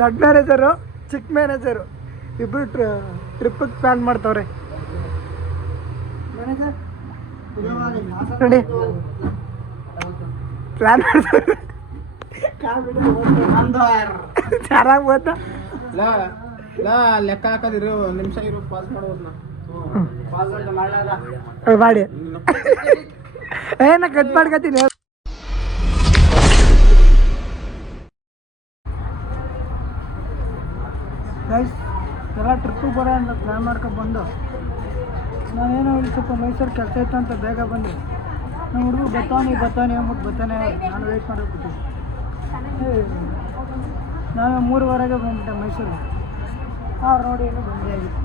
ದೊಡ್ಡ ಮ್ಯಾನೇಜರು ಚಿಕ್ಕ ಮ್ಯಾನೇಜರು ಇಬ್ಬರು ಟ್ರಿಪ್ಪಿಗೆ ಪ್ಲ್ಯಾನ್ ಮಾಡ್ತಾವ್ರೆ. ಮ್ಯಾನೇಜರ್ ನೋಡಿ ಪ್ಲ್ಯಾನ್ ಮಾಡ್ತಾರೆ. ಚೆನ್ನಾಗಿ ಹೋದ ಲೆಕ್ಕ ಹಾಕೋದಿರು ನಿಮಿಷ ಇರು ಪಾಸ್ ಮಾಡೋದನ್ನ ಮಾಡಿ ಏನ ಕಟ್ ಮಾಡ್ಕತೀನಿ. ಗೈಸ್ ಎಲ್ಲ ಟ್ರಿಪ್ಪಿಗೆ ಬರೋ ಅಂತ ಪ್ಲ್ಯಾನ್ ಮಾಡ್ಕೊಂಡು ಬಂದು ನಾನೇನೋ ಇಲ್ಲಿ ಸ್ವಲ್ಪ ಮೈಸೂರು ಕೆಲಸ ಇತ್ತು ಅಂತ ಬೇಗ ಬಂದೆ. ನಮ್ಮ ಹುಡುಗರು ಬರ್ತಾನೆ ಅಂದ್ಬಿಟ್ಟು ಬರ್ತಾನೆ. ನಾನು ವೆಯ್ಟ್ ಮಾಡಿಬಿಟ್ಟು ನಾನು 3:15ಗೆ ಬಂದ್ಬಿಟ್ಟೆ ಮೈಸೂರಿಗೆ. ಅವ್ರು ನೋಡಿ ಇನ್ನೂ ಬಂದೇ ಆಗಿತ್ತು.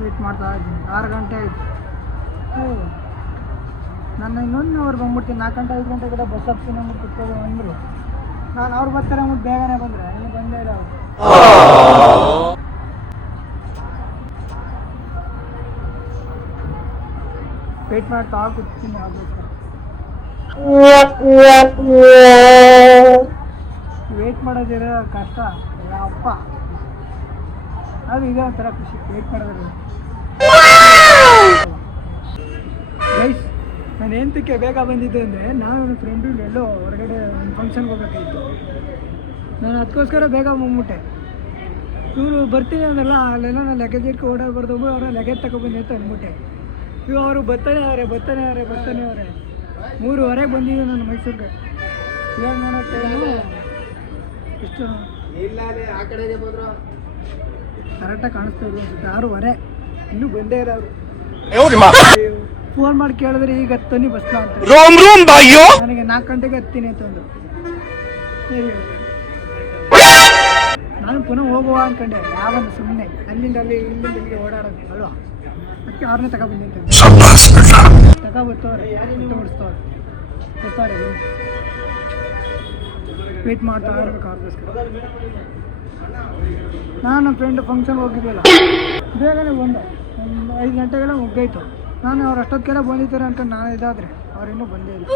ವೆಯ್ಟ್ ಮಾಡ್ತಾ ಇದ್ದೀನಿ. 6 ಗಂಟೆ ಆಯಿತು. ನಾನು ಇನ್ನೊಂದು ಅವ್ರು ಬಂದ್ಬಿಡ್ತೀನಿ. 4 ಗಂಟೆ 5 ಗಂಟೆ ಕೂಡ ಬಸ್ ಹತ್ತೀನಿ ಅಂದ್ಬಿಟ್ಟು ಕೂತ್ಕೊಳ್ಳೋ ಅಂದರು. ನಾನು ಅವ್ರು ಬರ್ತಾರೆ ಅಂದ್ಬಿಟ್ಟು ಬೇಗನೆ ಬಂದರೆ ಇನ್ನೂ ಬಂದೇ ಇಲ್ಲ ಅವರು. ವೆಯ್ಟ್ ಮಾಡ್ತಾ ಕೂತ್ತೀನಿ ಆಗ್ಬೇಕು. ವೆಯ್ಟ್ ಮಾಡೋದಿರೋ ಕಷ್ಟ ಅಪ್ಪ. ಅದು ಇದೇ ಒಂಥರ ಖುಷಿ ವೆಯ್ಟ್ ಮಾಡೋದ್ರಲ್ಲಿ. ಗೈಸ್ ನಾನು ಎಂತಕ್ಕೆ ಬೇಗ ಬಂದಿದ್ದೆ ಅಂದರೆ ನಾನು ನನ್ನ ಫ್ರೆಂಡು ಎಲ್ಲೋ ಹೊರಗಡೆ ಒಂದು ಫಂಕ್ಷನ್ಗೆ ಹೋಗ್ಬೇಕಾಗಿತ್ತು. ನಾನು ಅದಕ್ಕೋಸ್ಕರ ಬೇಗ ಬಂದ್ಬಿಟ್ಟೆ. ಇವರು ಬರ್ತೀನಿ ಅಂದಲ್ಲ, ಅಲ್ಲೆಲ್ಲ ನಾನು ಲಗೇಜ್ ಇಟ್ಕೊಂಡು ಓಡಾಡ್ಬಾರ್ದು ಅವ್ರ ಲಗೇಜ್ ತಗೊಬನ್ನಿ ಅಂತ ಅಂದ್ಬಿಟ್ಟೆ. ಇವು ಅವರು ಬರ್ತಾನೆ ಅವರೇ 3:15 ಬಂದಿದ್ದೆ ನಾನು ಮೈಸೂರಿಗೆ. ಇವಾಗ ನೋಡೋ ಟೈಮು ಎಷ್ಟು ಕರೆಕ್ಟಾಗಿ ಕಾಣಿಸ್ತಾ ಇದ್ರು ಅನ್ಸುತ್ತೆ. 6:15 ಇನ್ನೂ ಬಂದೇ ಇಲ್ಲ ಅವರು. ಫೋನ್ ಮಾಡಿ ಕೇಳಿದ್ರೆ ಈಗ ಹತ್ತನಿ ಬಸ್ನ ಅಂತ. ನನಗೆ 4 ಗಂಟೆಗೆ ಹತ್ತೀನಿ ಅಂತಂದು. ನಾನು ಪುನಃ ಹೋಗುವ ಅಂದ್ಕೊಂಡೆ. ಯಾವನು ಸುಮ್ಮನೆ ಅಲ್ಲಿಂದ ಇಲ್ಲಿಗೆ ಓಡಾಡೋದು ಅಲ್ವಾ. ಅದಕ್ಕೆ ಅವ್ರನ್ನೇ ತಗೊಬಂದಿ ತಗೊಬತ್ತವ್ರೆ ಓಡಿಸ್ತವ್ರೆ ಗೊತ್ತಾರೆ. ವೆಯ್ಟ್ ಮಾಡ್ತಾ ಇರ್ಬೇಕು ಅವ್ರಿಗೋಸ್ಕರ. ನಾನು ನಮ್ಮ ಫ್ರೆಂಡ್ ಫಂಕ್ಷನ್ ಹೋಗಿದ್ದಿಲ್ಲ, ಬೇಗನೆ ಬಂದೆ. ಒಂದು 5 ಗಂಟೆಗೆಲ್ಲ ಮುಗ್ಗಾಯ್ತು. ನಾನು ಅವ್ರು ಅಷ್ಟೊತ್ತಿಗೆಲ್ಲ ಬಂದಿದ್ದಾರೆ ಅನ್ಕೊಂಡು ನಾನು ಇದಾದರೆ ಅವ್ರು ಇನ್ನೂ ಬಂದೇ ಇಲ್ಲ.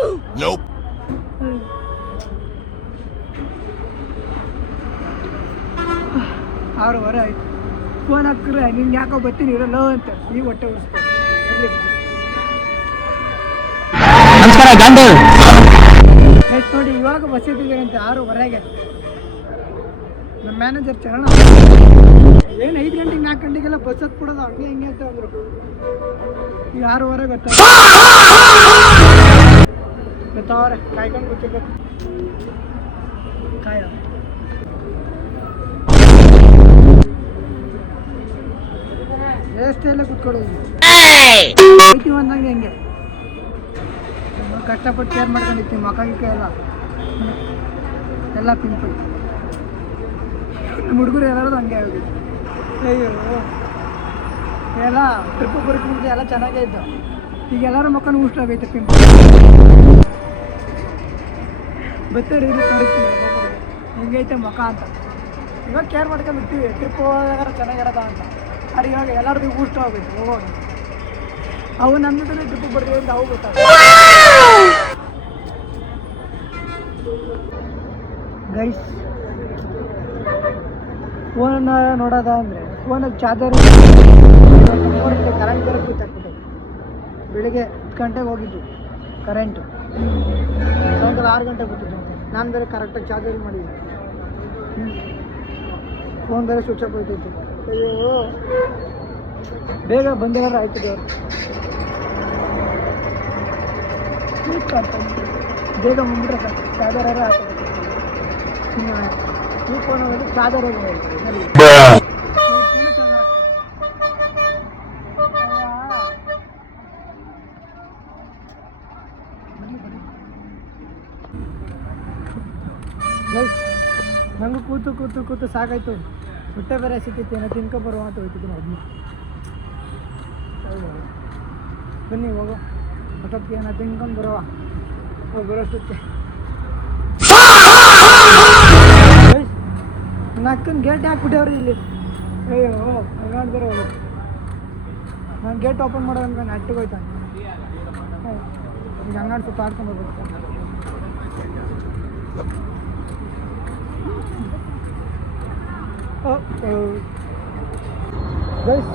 6:15 ಆಯಿತು. ಫೋನ್ ಹಾಕಿದ್ರೆ ನಿಮ್ಗೆ ಯಾಕೋ ಬರ್ತೀನಿ ಇರಲ್ಲ ಅಂತ ಈಗ ಹೊಟ್ಟೆ ಉಳಿಸ್ತಾರೆ. ನೋಡಿ ಇವಾಗ ಬಸ್ ಇಟ್ಟಿದ್ದೀರಂತೆ 6:15ಗೆ. ನಮ್ಮ ಮ್ಯಾನೇಜರ್ ಚರಣ ಏನು 5 ಗಂಟೆಗೆ 4 ಗಂಟೆಗೆಲ್ಲ ಬಸ್ ಹತ್ಬಿಡೋದು ಹಂಗೆ ಹಿಂಗೆ ಅಂತ ಅಂದರು. ಈಗ 6:15 ಗೊತ್ತಾವ್ರೆ ಕಾಯ್ಕೊಂಡು ಗೊತ್ತಿರ್ಬೇಕು. ಕಾಯ ವೇಸ್ಟೆಲ್ಲ ಕುತ್ಕೊಳ್ಳೋದು ಐತಿ ಅಂದಂಗೆ ಹೆಂಗೆ ಕಷ್ಟಪಟ್ಟು ಕೇರ್ ಮಾಡ್ಕೊಂಡಿರ್ತೀವಿ. ಮಕ್ಕಳಿಗೆ ಎಲ್ಲ ಪಿಂಪಲ್. ನಮ್ಮ ಹುಡುಗರು ಎಲ್ಲರೂ ಹಂಗೆ ಆಗಿದೆ. ಅಯ್ಯೋ ಎಲ್ಲ ಟ್ರಿಪ್ಪು ಬರ್ಕೊಂಡು ಎಲ್ಲ ಚೆನ್ನಾಗೇ ಇದ್ದು. ಈಗ ಎಲ್ಲರ ಮಕ್ಕಳು ಉಷ್ಟ ಆಗೈತೆ ಪಿಂಪಲ್. ಬರ್ತಾರೆ ಇದು ತೋರಿಸ್ತೀವಿ ಹೆಂಗೈತೆ ಮುಖ ಅಂತ. ಇವಾಗ ಕೇರ್ ಮಾಡ್ಕೊಂಡಿರ್ತೀವಿ ಟ್ರಿಪ್ ಹೋದಾಗ ಚೆನ್ನಾಗಿರೋದ ಅಂತ. ಅದು ಇವಾಗ ಎಲ್ಲರದ್ದು ಉಷ್ಟ ಆಗೈತೆ ಹೋಗೋದು. ಅವು ನಮ್ಮ ಜೊತೆ ಟ್ರಿಪ್ ಬರ್ತೀವಿ ಅಂತ ಅವು ಗೊತ್ತಾಗ. ಗೈಸ್ ಫೋನನ್ನು ನೋಡೋದ ಅಂದರೆ ಫೋನಲ್ಲಿ ಚಾರ್ಜರ್ ಕರೆಂಟ್ ಬೇರೆ ಕೂತಾಕ್ಬಿಟ್ಟು ಬೆಳಿಗ್ಗೆ 10 ಗಂಟೆಗೆ ಹೋಗಿದ್ದು ಕರೆಂಟು. ಸಾಯಂಕಾಲ 6 ಗಂಟೆಗೆ ಬಿಟ್ಟಿದ್ದು. ನಾನು ಬೇರೆ ಕರೆಕ್ಟಾಗಿ ಚಾರ್ಜರ್ ಮಾಡಿದ್ದೆ. ಫೋನ್ ಬೇರೆ ಸ್ವಿಚ್ ಆಫ್ ಹೋಗ್ತಿತ್ತು. ಅಯ್ಯೋ ಬೇಗ ಬಂದವರು ಆಯ್ತದೆ ಅವರು. ಬೇಗ ಬಂದ್ಬಿಟ್ರೆ ಸರ್ ಚಾರ್ಜರ್ ಹಾಕೋದು. ಇನ್ನು ಈ ಫೋನ್ ಹೋಗೋದು ಚಾರ್ಜರ್ ನಂಗೂ ಕೂತು ಸಾಕಾಯ್ತು. ಹೊಟ್ಟೆ ಬೇರೆ ಸಿಕ್ಕಿತ್ತು. ಏನೋ ತಿನ್ಕೊಬರುವ ಅಂತ ಹೋಗ್ತಿದ್ರು ಅದನ್ನ. ಬನ್ನಿ ಹೋಗೋ ಹೊಟ್ಟಕ್ಕೆ ಏನೋ ತಿನ್ಕೊಂಡು ಬರುವ ಬರೋಷ್ಟಕ್ಕೆ. ನನ್ನ ಅಕ್ಕನ ಗೇಟ್ ಹಾಕ್ಬಿಟ್ಟವ್ರಿ ಇಲ್ಲಿ. ಅಯ್ಯೋ ಹಂಗಾಡ್ ಬೇರೆ ಹೋಗೋದು. ನಾನು ಗೇಟ್ ಓಪನ್ ಮಾಡೋದು ಅನ್ಕೊಂಡು ನೆಟ್ಟಿಗೆ ಹೋಯ್ತಾನೆ. ಈಗ ಹಂಗಾಡ್ ಸ್ವಲ್ಪ ಆಡ್ಕೊಂಡು ಹೋಗ್ಬೇಕು. ಗೈಸ್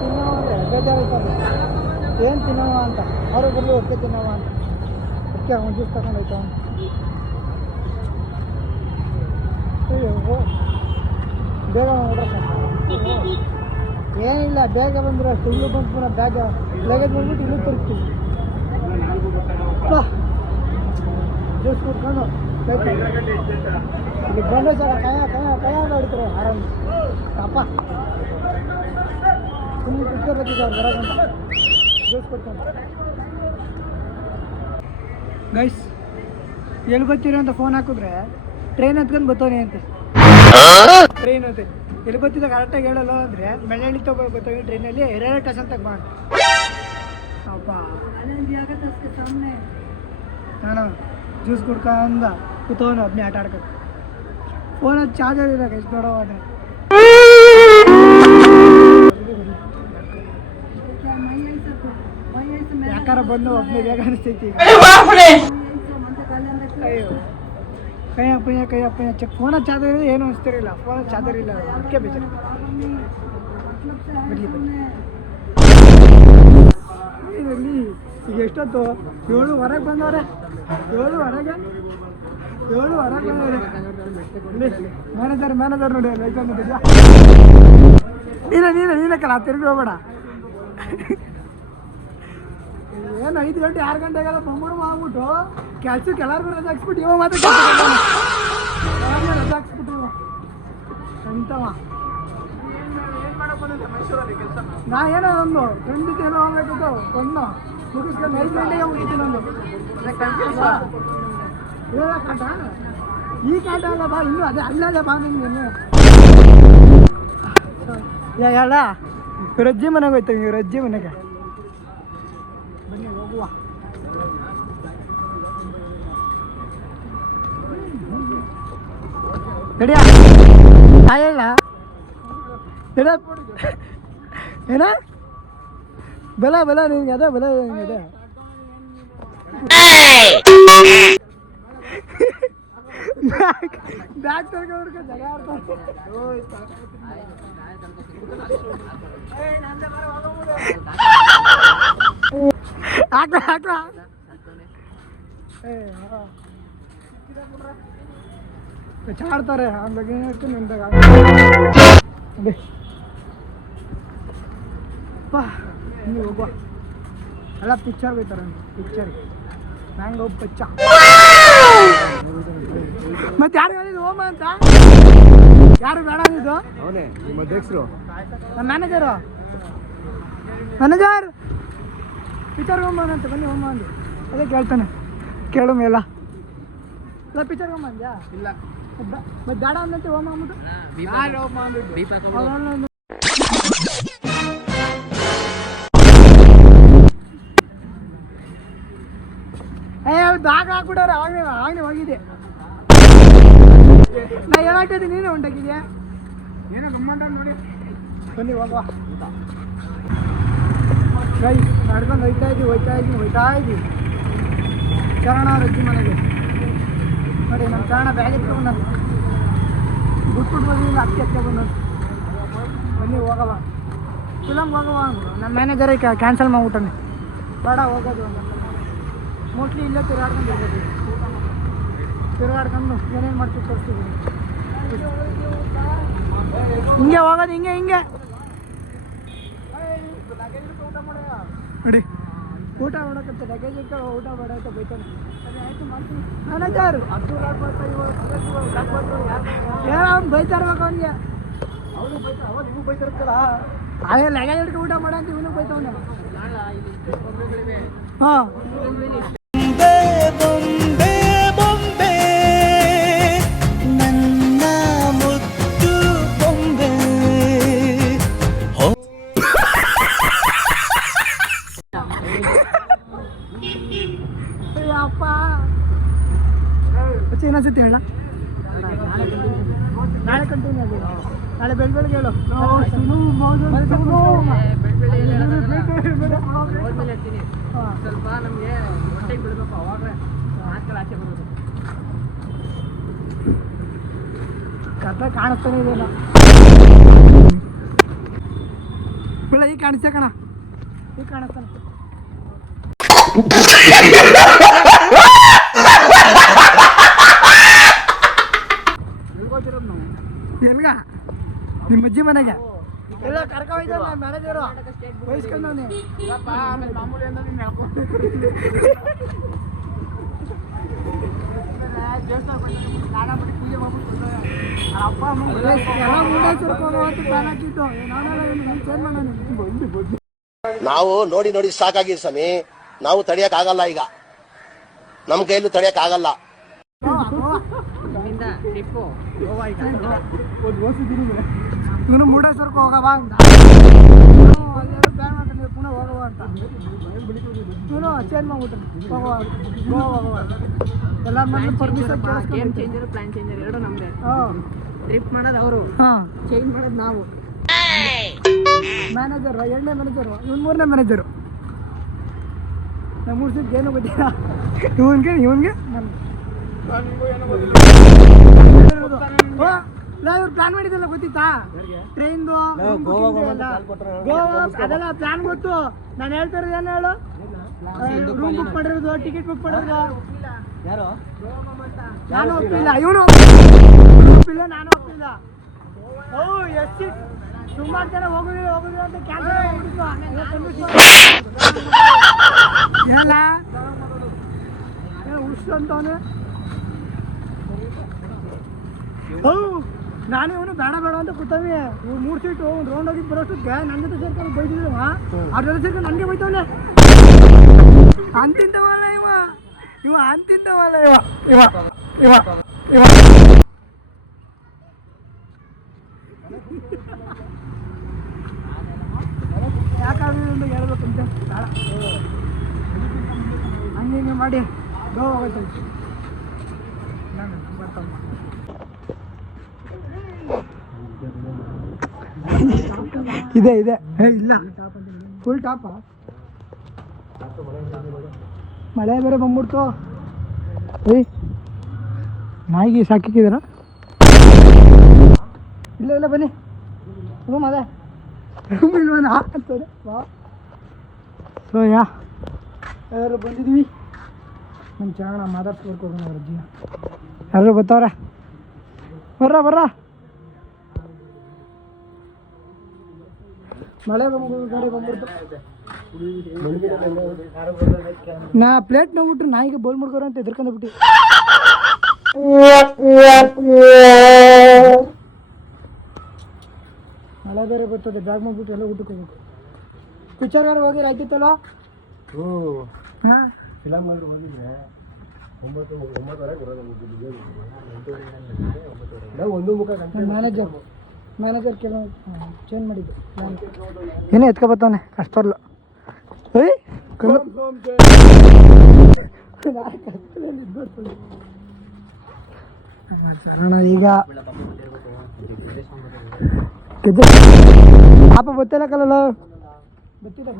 ತಿನ್ನೋ ಅಂದರೆ ಬೇಜಾರಿರ್ತಾರೆ ಏನು ತಿನ್ನೋವ ಅಂತ ಅವರು ಬರಲಿ ಹೊಟ್ಟೆ ತಿನ್ನೋವ ಅಂತ ಅದಕ್ಕೆ ಅವ್ನು ಜ್ಯೂಸ್ ತಗೊಂಡೋಯ್ತು ಅವನು. ಅಯ್ಯೋ ಬೇಗ ನೋಡ್ರ ಏನಿಲ್ಲ, ಬೇಗ ಬಂದರೆ ಅಷ್ಟು ಇಲ್ಲೂ ಬಂದು ಪುನಃ ಬ್ಯಾಗ್ ಲಗೇಜ್ ಬಂದ್ಬಿಟ್ಟು ಇಲ್ಲೂ ತರಿಸ್ತೀವಿ. ಜ್ಯೂಸ್ ಕುಡ್ಕೊಂಡು ಇಲ್ಲಿ ಬಂದರೆ ಸಲ ಕಯ ಹೊಡಿತಾರೆ ಆರಾಮ ಅಪ್ಪ ಸುಮ್ಮನೆ ಕುತ್ಕೋಬೇಕಿದ್ದೆ ಅವ್ರು ಬರೋದಂತ ಜ್ಯೂಸ್ ಕೊಡ್ಕೊಂಡು. ಗೈಸ್ ಎಲ್ಲಿ ಬರ್ತೀರಿ ಅಂತ ಫೋನ್ ಹಾಕಿದ್ರೆ ಟ್ರೈನ್ ಹತ್ಕೊಂಡು ಬರ್ತಾನೆ ಅಂತೆ. ಟ್ರೈನ್ ಅಂತೆ ಎಲ್ಲಿ ಬರ್ತಿದ್ದ ಕರೆಕ್ಟಾಗಿ ಹೇಳಲ್ಲ ಅಂದರೆ ಮೆಳ್ಳಳ್ಳಿ ತಗೋ ಬರ್ತಾವೆ ಟ್ರೈನಲ್ಲಿ ರೈಲ್ವೆ ಸ್ಟೇಷನ್ ತಗ ಬಾ ಅಪ್ಪ ನಾನು ಜ್ಯೂಸ್ ಕುಡ್ಕೊಂಡ ಕೂತವನು ಒಬ್ಬನೇ ಆಟ ಆಡ್ಕೊಂಡು ಫೋನಲ್ಲಿ ಚಾರ್ಜರ್ ಇಲ್ಲ ಎಷ್ಟು ದೊಡ್ಡವ ಯಾಕಾರ ಬಂದು ಒಬ್ಬನೇ ಬೇಗ ಅನಿಸ್ತೈತಿ. ಅಯ್ಯೋ ಕೈಯಪ್ಪಯ್ಯ ಚೆಕ್ ಫೋನಲ್ಲಿ ಚಾರ್ಜರ್ ಇದೆ ಏನು ಅನಿಸ್ತಿರಲಿಲ್ಲ, ಫೋನಲ್ಲಿ ಚಾರ್ಜರ್ ಇಲ್ಲ ಅದಕ್ಕೆ ಬೇಜಾರು. ಇದರಲ್ಲಿ ಈಗ ಎಷ್ಟೊತ್ತು 7:15 ಬಂದವ್ರೆ, 7:15 ಬಂದವ್ರೆ. ಮ್ಯಾನೇಜರ್ ನೋಡಿ ನೀನಕ್ಕಲ್ಲ ತಿರುಗಿ ಹೋಗ್ಬೇಡ. ಏನು 5 ಗಂಟೆ 6 ಗಂಟೆಗೆಲ್ಲ ಬಂದ್ಬಿಡು ಆಗ್ಬಿಟ್ಟು ಕೆಲ್ಸಕ್ಕೆ ಎಲ್ಲರಿಗೂ ರಜೆ ಹಾಕ್ಸ್ಬಿಟ್ಟು ಇವ ಮಾತ್ರ ರಜೆ ಹಾಕ್ಸ್ಬಿಟ್ಟು ಎಂತವ ನಾ ಏನೋ ಒಂದು ಖಂಡಿತ ಏನೋ ಹೋಗ್ಬೇಕಿತ್ತು ಒಂದು ಮುಗಿಸ್ಕೊಂಡು 5 ಗಂಟೆಗೆ ಮುಗಿತೀನಿ ಒಂದು ಹೇಳ ಕಾಟ ಈ ಕಾಟ ಅಲ್ಲ ಬಾ ಇನ್ನೂ ಅದೇ ಅಲ್ಲೇ ಬಾ ನಿಂಗೆ ಹೇಳ ರಜ್ಜಿ ಮನೆಗೆ ಹೋಯ್ತು ನೀವು ರಜ್ಜಿ ಮನೆಗೆ ಬನ್ನಿ ಹೋಗುವ. ರೆಡಿಯಾ ಹೇಳ ಏನ ಬಲ ನಿನ್ಗೆ ಅದೇ ಬಲ ನಿನಗಿದೆ ಬ್ಯಾಗ್ ತರ್ಕೊಂಡ್ರೆ ಜಗ ಆಡ್ತಾರೆ. ಹಾಕ್ಲ ಚಾಡ್ತಾರೆ ಹಂಗಾಗಿ ನಿಮ್ದಾಗ ನೀವು ಹೋಗುವ ಎಲ್ಲ ಪಿಕ್ಚರ್ ಹೋಗ್ತಾರೆ ಪಿಕ್ಚರ್ ಮ್ಯಾಂಗೋ ಪಚ್ಚ. ಮತ್ತೆ ಯಾರು ಹೇಳಿದ್ದು ಹೋಮ ಅಂತ ಯಾರು ಬೇಡ ಅಂದಿದ್ದು? ಅವನೇ ನಿಮ್ಮ ಅಧ್ಯಕ್ಷರು ನಮ್ಮ ಮ್ಯಾನೇಜರ್ ಪಿಕ್ಚರ್ಗೆ ಹೋಗ್ಬಂದ ಅಂತ ಬನ್ನಿ ಹೋಮ ಅಂದು ಅದೇ ಕೇಳ್ತಾನೆ ಕೇಳು ಮೇಲ ಇಲ್ಲ ಪಿಕ್ಚರ್ಗೆ ಹೋಮ ಅಂದ್ಯಾ? ಇಲ್ಲ ಮತ್ತೆ ಬೇಡ ಅಂದಂತೆ ಹೋಮ ಅಂದ್ಬಿಟ್ಟು ದಾಗ ಹಾಕ್ಬಿಟ್ಟವ್ರೆ ಆಗಲೇ ಹೋಗಿದ್ದೆ ನಾ ಹೇಳಾಗ್ತದೆ ನೀನೇ ಹೊಂಟಾಗಿದ್ಯಾ ಏನೋ ಗಮ್ಮಂಟ ನೋಡಿ ಬನ್ನಿ ಹೋಗುವ. ಗೈ ನಡ್ಕೊಂಡು ಹೋಯ್ತಾ ಇದ್ದೀವಿ ಚರಣ ರಜ್ಜಿ ಮನೆಗೆ ನೋಡಿ. ನಮ್ಮ ಚರಣ ಬ್ಯಾಗ್ ಎತ್ಕೊಂಡು ಬಂದ ಬಿಟ್ಬಿಟ್ಟು ಬಂದಿಲ್ಲ ಅಕ್ಕೆ ಬಂದದ್ದು. ಬನ್ನಿ ಹೋಗವ ಫಿಲಮ್ಗೆ ಹೋಗವ ಅಂದರು. ನಮ್ಮ ಮ್ಯಾನೇಜರೇ ಕ್ಯಾನ್ಸಲ್ ಮಾಡ್ಬಿಟ್ಟಾನೆ ಬೇಡ ಹೋಗೋದು ಅಂತ. ಮೋಸ್ಟ್ಲಿ ಇಲ್ಲೇ ತಿರುಗಾಡ್ಕೊಂಡು ಏನೇನು ಮಾಡ್ತೀವಿ ತೋರಿಸ್ತೀವಿ. ಹಿಂಗೆ ಹೋಗೋದು ಹಿಂಗೆ ನೋಡಿ ಊಟ ಮಾಡೋಕತ್ತೆ ಲಗೇಜ್ ಇಟ್ಕೊಂಡು ಊಟ ಮಾಡೋಕೆ ಬೈತಾನೆ. ಆಯಿತು ಮಾಡ್ತೀನಿ ಮ್ಯಾನೇಜರ್ ಏನೋ ಬೈತಾ ಇರ್ಬೇಕು ಅವನಿಗೆ. ಅವನು ಬೈತಾ ನೀವು ಬೈತಿರ್ತೀರ ಅದೇ ಲಗೇಜ್ ಇಟ್ಕೊಂಡು ಊಟ ಮಾಡೋ ಅಂತ ಇವನು ಬೈತಾವನೆ. ಹಾಂ ಅಪ್ಪ ಇನ್ನೊಂದ್ಸತಿ ಹೇಳ ನಾಳೆ ಕಂಟಿನ್ಯೂ ಆಗಿ ನಾಳೆ ಬೆಳಗ್ಗೆ ಹೇಳು. ಸ್ವಲ್ಪ ನಮಗೆ ಹೊಟ್ಟೆಗೆ ಬಿಡಬೇಕು ಅವಾಗ ಆಚೆ ಬರೋದು. ಕಥೆ ಕಾಣಿಸ್ತಾನೆ ಇದೆಯಲ್ಲ ಒಳ್ಳೆ ಈಗ ಕಾಣಿಸ್ತಾ ಕಣ ಈಗ ಕಾಣಿಸ್ತಾನೆ ಎಲ್ಗ ನಿಮ್ಮ ಅಜ್ಜಿ ಮನೆಗೆ ಎಲ್ಲ ಕರ್ಕೊಂಡ್ ಮ್ಯಾನೇಜರು ವಹಿಸ್ಕೊಂಡು ಮಾಮೂಲಿ ಅಂತ ನೀನು ಅಪ್ಪ ಅಮ್ಮ ಎಲ್ಲ ಮುರುಡೇಶ್ವರಕ್ಕೆ ಹೋಗೋ ಅಂತ ಪ್ಲಾನ್ ಹಾಕಿತ್ತು ಚೇಂಜ್ ಮಾಡೋಣ ನಾವು ನೋಡಿ ನೋಡಿ ಸಾಕಾಗಿದೆ ಸ್ವಾಮಿ. ನಾವು ತಡೆಯಕ್ ಆಗಲ್ಲ, ಈಗ ನಮ್ ಕೈಯಲ್ಲೂ ತಡೆಯಕ್ ಆಗಲ್ಲ. ಇವನು ಮುರುಡೇಶ್ವರಕ್ಕೆ ಹೋಗವ ಅಂತ ಪ್ಲಾನ್ ಮಾಡ್ಕೊಂಡು ಪುನಃ ಹೋಗವ ಅಂತ ಇವನು ಚೇಂಜ್ ಮಾಡ್ಬಿಟ್ರು ಹೋಗವ ಎಲ್ಲ permission game changer plan changer ಎರಡು ನಮ್ದೆ. ಟ್ರಿಪ್ ಮಾಡೋದು ಅವರು, ಹಾಂ ಚೇಂಜ್ ಮಾಡೋದು ನಾವು. ಮ್ಯಾನೇಜರ್ 2ನೇ ಮ್ಯಾನೇಜರು ಇವನು 3ನೇ ಮ್ಯಾನೇಜರು. ನಮ್ಮ 3 ಸೀಟ್ ಏನೂ ಗೊತ್ತಿಲ್ಲ ಇವನ್ಗೆ ಇವ್ರು ಪ್ಲಾನ್ ಮಾಡಿದ್ದಲ್ಲ ಗೊತ್ತಿತ್ತಾ? ಟ್ರೈನ್ದು ಗೋವಾ ಅದೆಲ್ಲ ಪ್ಲಾನ್ ಗೊತ್ತು. ನಾನು ಹೇಳ್ತಾ ಇರೋದು ಏನು ಹೇಳು, ರೂಮ್ ಬುಕ್ ಮಾಡಿರೋದು, ಟಿಕೆಟ್ ಬುಕ್ ಮಾಡಿರೋದು ನಾನು ಒಪ್ಪಿಲ್ಲ, ಇವನು ಒಪ್ಪಿಲ್ಲ, ನಾನು ಒಪ್ಪಿಲ್ಲ. ಎಷ್ಟು ಸುಮಾರು ಜನ ಹೋಗುದಿಲ್ಲ ಅಂತ ಕ್ಯಾನ್ಸಲ್ ಮಾಡ್ಬಿಟ್ಟು ಉಷ್ಟು ಅಂತವನು. ನಾನು ಇವನು ಬೇಡ ಅಂತ ಕೂತವಿ. 3 ಸೀಟು ಒಂದು ರೌಂಡ್ ಹೋಗಿ ಬರೋಷ್ಟಕ್ಕೆ ನನ್ನ ಜೊತೆ ಸೇರ್ಕೊಂಡು ಬೈದಿದ್ದವ, ಅವ್ರ ಜೊತೆ ಸೇರ್ಕೊಂಡು ನನಗೆ ಬೈತವನೆ. ಅಂತಿಂತವಲ್ಲ ಇವ ಅಂತಿಂತವಲ್ಲ ಇವ ಯಾಕಾಗಲಿ ಅಂತ ಹೇಳ್ಬೇಕಂತ ಬೇಡ, ಹಂಗೆ ಮಾಡಿ ಗೋವಾ ಹೋಗ್ತೈತಿ. ಇದೆ ಇಲ್ಲ ಫುಲ್ ಟಾಪ. ಮಳೆ ಬೇರೆ ಬಂದ್ಬಿಡ್ತು. ನಾಯಿಗೆ ಸಾಕಿದ್ದೀರ? ಇಲ್ಲ ಬನ್ನಿ, ರೂಮ್ ಅದೇ ರೂಮ್ ಇಲ್ವನ ಆಗ್ತದೆ. ಸೊ ಯಾರು ಬಂದಿದ್ವಿ ನಮ್ಮ ಚೆನ್ನಾಗಿ ಮಾತಾಡ್ಸ್ಬೇಕು ಅವ್ರ ಅಜ್ಜಿ. ಯಾರು ಬರ್ತಾವ್ರ? ಬರ್ರ ಮಳೆ ಗಾಡಿ ಬಂದ್ಬಿಡ್ತು. ನಾ ಪ್ಲೇಟ್ ನೋಡ್ಬಿಟ್ರೆ ನಾಯಿಗೆ ಬೋಲ್ ಮಾಡ್ಕೋರ ಅಂತ ಎದ್ರಕೊಂಡ್ ಬಿಟ್ಟು ಮಳೆ ಬೇರೆ ಬರ್ತದೆ. ಬ್ಯಾಗ್ ಮಾಡ್ಬಿಟ್ಟು ಎಲ್ಲ ಊಟಕ್ಕೆ ಹೋಗ್ಬೇಕು. ಪಿಕ್ಚರ್ಗಾರ ಹೋಗಿರ ಆಯ್ತಿತ್ತಲ್ವ? ಫಿಲಮ್ ಆದ್ರೂ ಹೋಗಿದ್ರೆ 9:30 ಮ್ಯಾನೇಜರ್ ಕೆಲವು ಚೇಂಜ್ ಮಾಡಿದ್ದು. ಏನೇ ಎತ್ಕೊಬತ್ತಾನೆ ಅಷ್ಟಲ್ಲ. ಸರಣ ಈಗ ಪಾಪ ಗೊತ್ತಿಲ್ಲ ಕಲ್ಲ ಗೊತ್ತಿಲ್ಲ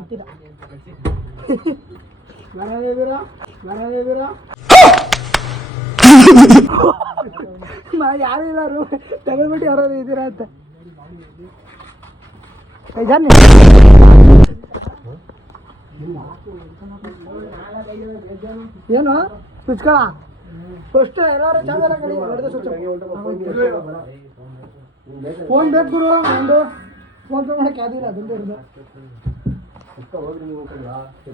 ಯಾರು ಇಲ್ಲ ತಗೊಂಡ್ಬಿಟ್ಟು ಯಾರು ಇದ್ದೀರಾ ಅಂತ ಜಾನಿ. ಏನು ಸ್ವಿಚ್ಗಳ ಫಸ್ಟ್ ಎಲ್ಲರೂ ಚಾನಲ್ ಫೋನ್ ಬೇಕು ಗುರು. ಒಂದು ಫೋನ್ ಪೇ ಮಾಡಕ್ಕೆ ಯಾವ್ದಿಲ್ಲ, ಅದೊಂದೇ ಇರೋದು.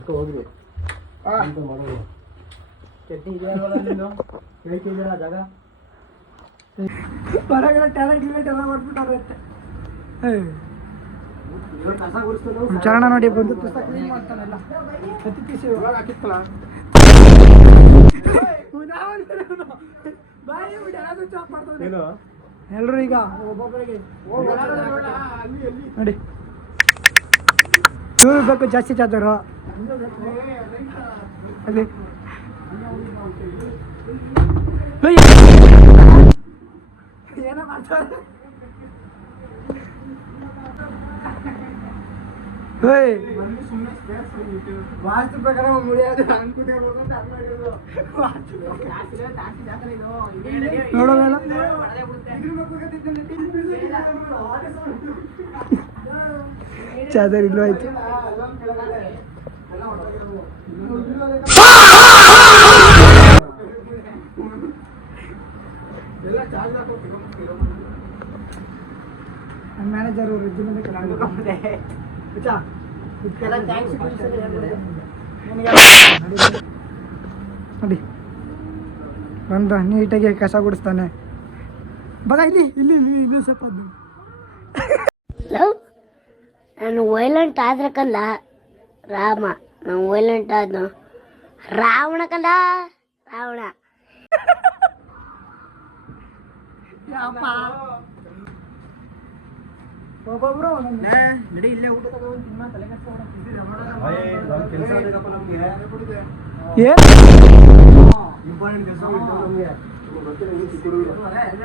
ಹೋಗ್ರಿ ಹೊರಗಡೆ ಟ್ಯಾಲೆಂಟ್ ಗಿಲೆಂಟ್ ಎಲ್ಲ ಮಾಡ್ಬಿಟ್ಟಾರೆ. ಚರಣ ನೋಡಿ ಬಂದು ಪುಸ್ತಕ ಕ್ಲೀನ್ ಮಾಡ್ತಾನಲ್ಲ, ಎಲ್ರು ಈಗ ಒಬ್ಬೊಬ್ಬರಿಗೆ ನೋಡಿ ಇವ್ರು ಬೇಕು ಜಾಸ್ತಿ ಚಾದರು ಅಲ್ಲಿ. ಏನೋ ಮಾಡ್ತಾರೆ ವಾಸ್ತು ಪ್ರಕಾರ ಮುಡಿಯೋದು ನೋಡೋದಲ್ಲ. ಚಾರ್ಜರ್ ಇಲ್ಲೂ ಆಯ್ತು. ನನ್ನ ಮ್ಯಾನೇಜರ್ ಅವರು ಇದ್ದು ಮುಂದೆ ನೋಡಿ ಬಂದ ನೀಟಾಗಿ ಕಸ ಗುಡಿಸ್ತಾನೆ. ಬಗ ಇಲ್ಲಿ ಇಲ್ಲಿ ಇಲ್ಲಿ ಇಲ್ಲಿ ಸ್ವಲ್ಪ ನಾನು ವೈಲೆಂಟ್ ಆದ್ರೆ ಕಂದ ರಾಮ, ನಾನು ವೈಲೆಂಟ್ ಆದ್ನು ರಾವಣ ಕಂದ ರಾವಣ. ಒಬ್ಬೊಬ್ರು ನಡಿ ಇಲ್ಲೇ ಊಟ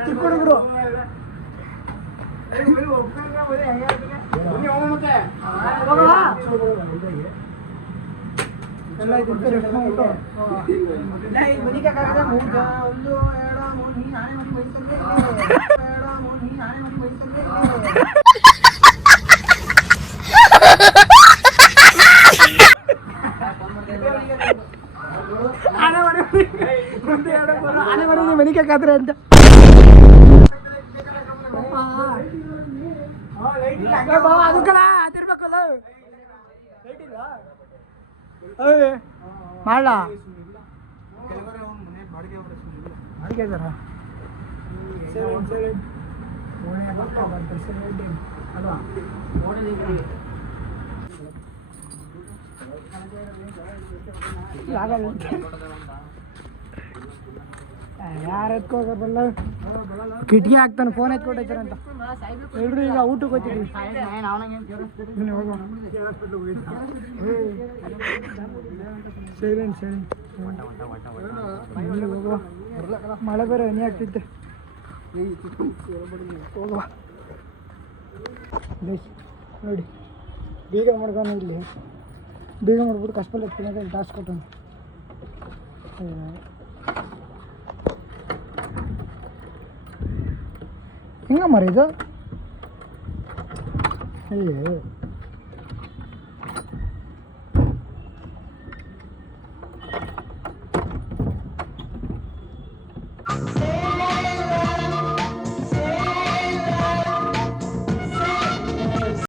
ಚಿಕ್ಕ ಹುಡುಗರು ಎಲ್ಲ ಆನೆಮನೆಗೆ ಮನಿಕಾದ್ರೆ ಅಂತ ಅದಕ್ಕಲ್ಲ ಅದಿರ್ಬೇಕಲ್ಲ ಮಾಡ ಬಾಡಿಗೆ ಇದಾರ ಅಲ್ವಾ ಯಾರು ಎತ್ಕೋಬಲ್ಲ ಕಿಟಕಿ ಹಾಕ್ತಾನೆ ಫೋನ್ ಎತ್ಕೊಟ್ಟೈತಾರ ಅಂತ ಎಲ್ರು ಈಗ ಊಟಕ್ಕೆ ಹೋಗ್ತಿದ್ವಿ. ಸೈಲೆಂಟ್ ಹೋಗುವ ಮಳೆ ಬೇರೆ ಎಣ್ಣೆ ಆಗ್ತಿದ್ದೆ ಹೋಗುವ. ನೋಡಿ ಬೀಗ ಮಾಡ್ಕೊಂಡು ಇಲ್ಲಿ ಬೀಗ ಮಾಡ್ಬಿಟ್ಟು ಕಷ್ಟಪಲ್ಲಿ ಎತ್ಕೊಂಡು ಟಾಸ್ ಕೊಟ್ಟು ಹಿಂಗ ಮರ ಇದು ಅಯ್ಯೋ